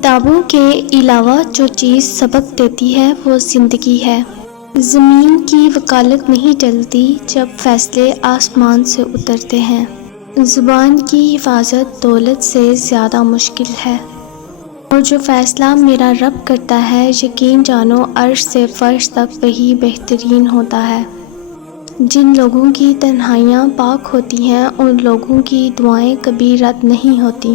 کتابوں کے علاوہ جو چیز سبق دیتی ہے وہ زندگی ہے۔ زمین کی وکالت نہیں چلتی جب فیصلے آسمان سے اترتے ہیں۔ زبان کی حفاظت دولت سے زیادہ مشکل ہے، اور جو فیصلہ میرا رب کرتا ہے یقین جانو عرش سے فرش تک وہی بہترین ہوتا ہے۔ جن لوگوں کی تنہائیاں پاک ہوتی ہیں ان لوگوں کی دعائیں کبھی رد نہیں ہوتی۔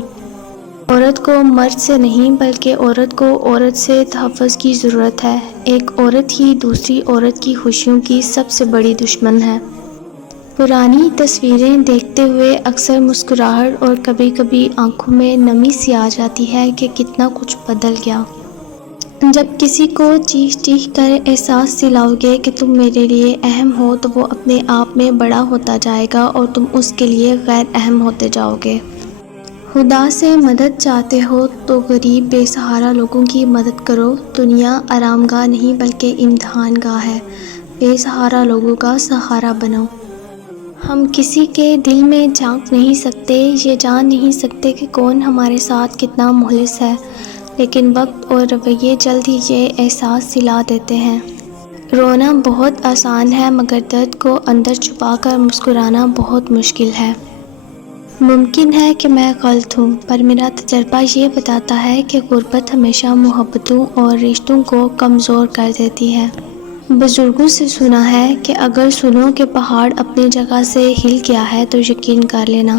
عورت کو مرد سے نہیں بلکہ عورت کو عورت سے تحفظ کی ضرورت ہے۔ ایک عورت ہی دوسری عورت کی خوشیوں کی سب سے بڑی دشمن ہے۔ پرانی تصویریں دیکھتے ہوئے اکثر مسکراہٹ اور کبھی کبھی آنکھوں میں نمی سی آ جاتی ہے کہ کتنا کچھ بدل گیا۔ جب کسی کو چیخ چیخ کر احساس دلاؤ گے کہ تم میرے لیے اہم ہو تو وہ اپنے آپ میں بڑا ہوتا جائے گا اور تم اس کے لیے غیر اہم ہوتے جاؤ گے۔ خدا سے مدد چاہتے ہو تو غریب بے سہارا لوگوں کی مدد کرو۔ دنیا آرام گاہ نہیں بلکہ امتحان گاہ ہے۔ بے سہارا لوگوں کا سہارا بنو۔ ہم کسی کے دل میں جھانک نہیں سکتے، یہ جان نہیں سکتے کہ کون ہمارے ساتھ کتنا مخلص ہے، لیکن وقت اور رویے جلد ہی یہ احساس دلا دیتے ہیں۔ رونا بہت آسان ہے مگر درد کو اندر چھپا کر مسکرانا بہت مشکل ہے۔ ممکن ہے کہ میں غلط ہوں، پر میرا تجربہ یہ بتاتا ہے کہ غربت ہمیشہ محبتوں اور رشتوں کو کمزور کر دیتی ہے۔ بزرگوں سے سنا ہے کہ اگر سنو کہ پہاڑ اپنی جگہ سے ہل گیا ہے تو یقین کر لینا،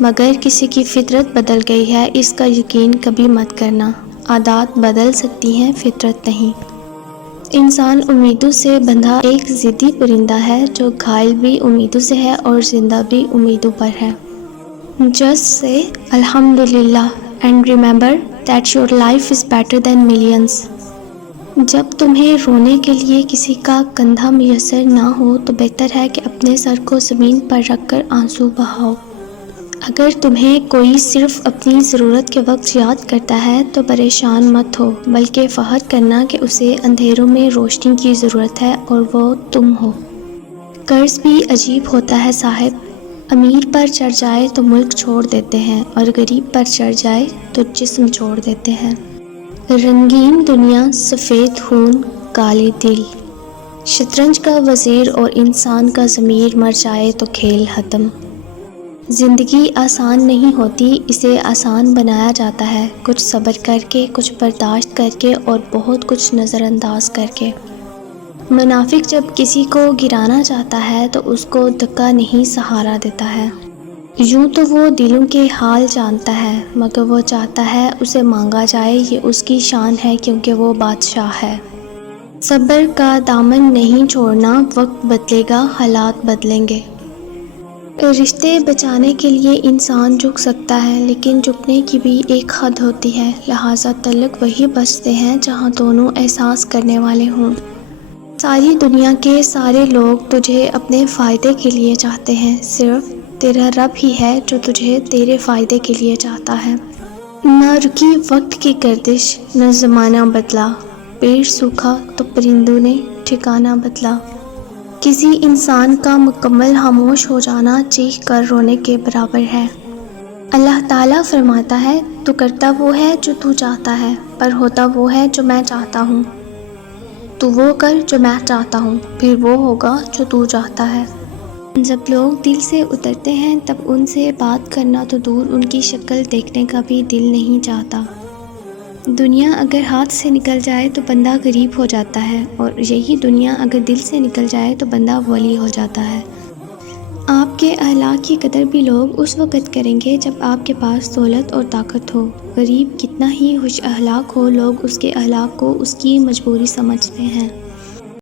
مگر کسی کی فطرت بدل گئی ہے اس کا یقین کبھی مت کرنا۔ عادات بدل سکتی ہیں، فطرت نہیں۔ انسان امیدوں سے بندھا ایک ضدی پرندہ ہے جو گھائل بھی امیدوں سے ہے اور زندہ بھی امیدوں پر ہے۔ Just say Alhamdulillah and remember that your life is better than millions۔ جب تمہیں رونے کے لیے کسی کا کندھا میسر نہ ہو تو بہتر ہے کہ اپنے سر کو زمین پر رکھ کر آنسو بہاؤ۔ اگر تمہیں کوئی صرف اپنی ضرورت کے وقت یاد کرتا ہے تو پریشان مت ہو، بلکہ فخر کرنا کہ اسے اندھیروں میں روشنی کی ضرورت ہے اور وہ تم ہو۔ قرض بھی عجیب ہوتا ہے صاحب، امیر پر چڑھ جائے تو ملک چھوڑ دیتے ہیں اور غریب پر چڑھ جائے تو جسم چھوڑ دیتے ہیں۔ رنگین دنیا، سفید خون، کالے دل، شطرنج کا وزیر اور انسان کا ضمیر مر جائے تو کھیل ختم۔ زندگی آسان نہیں ہوتی، اسے آسان بنایا جاتا ہے، کچھ صبر کر کے، کچھ برداشت کر کے اور بہت کچھ نظر انداز کر کے۔ منافق جب کسی کو گرانا چاہتا ہے تو اس کو دھکا نہیں سہارا دیتا ہے۔ یوں تو وہ دلوں کے حال جانتا ہے مگر وہ چاہتا ہے اسے مانگا جائے، یہ اس کی شان ہے کیونکہ وہ بادشاہ ہے۔ صبر کا دامن نہیں چھوڑنا، وقت بدلے گا، حالات بدلیں گے۔ رشتے بچانے کے لیے انسان جھک سکتا ہے لیکن جھکنے کی بھی ایک حد ہوتی ہے، لہٰذا تعلق وہی بچتے ہیں جہاں دونوں احساس کرنے والے ہوں۔ ساری دنیا کے سارے لوگ تجھے اپنے فائدے کے لیے چاہتے ہیں، صرف تیرا رب ہی ہے جو تجھے تیرے فائدے کے لیے چاہتا ہے۔ نہ رکی وقت کی گردش، نہ زمانہ بدلا، پیڑ سوکھا تو پرندوں نے ٹھکانہ بدلا۔ کسی انسان کا مکمل خاموش ہو جانا چیخ کر رونے کے برابر ہے۔ اللہ تعالیٰ فرماتا ہے تو کرتا وہ ہے جو تو چاہتا ہے، پر ہوتا وہ ہے جو میں چاہتا ہوں۔ تو وہ کر جو میں چاہتا ہوں، پھر وہ ہوگا جو تو چاہتا ہے۔ جب لوگ دل سے اترتے ہیں تب ان سے بات کرنا تو دور، ان کی شکل دیکھنے کا بھی دل نہیں چاہتا۔ دنیا اگر ہاتھ سے نکل جائے تو بندہ غریب ہو جاتا ہے، اور یہی دنیا اگر دل سے نکل جائے تو بندہ ولی ہو جاتا ہے۔ آپ کے اخلاق کی قدر بھی لوگ اس وقت کریں گے جب آپ کے پاس دولت اور طاقت ہو۔ غریب کتنا ہی خوش اخلاق ہو، لوگ اس کے اخلاق کو اس کی مجبوری سمجھتے ہیں۔